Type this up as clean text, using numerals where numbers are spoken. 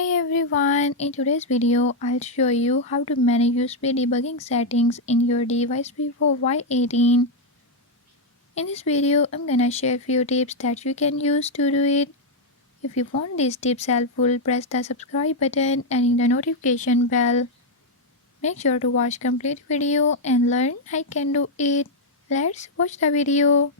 Hey everyone, in today's video I'll show you how to manage USB debugging settings in your device Vivo Y18. In this video I'm gonna share few tips that you can use to do it. If you found these tips helpful, press the subscribe button and hit the notification bell. Make sure to watch complete video and learn I can do it. Let's watch the video.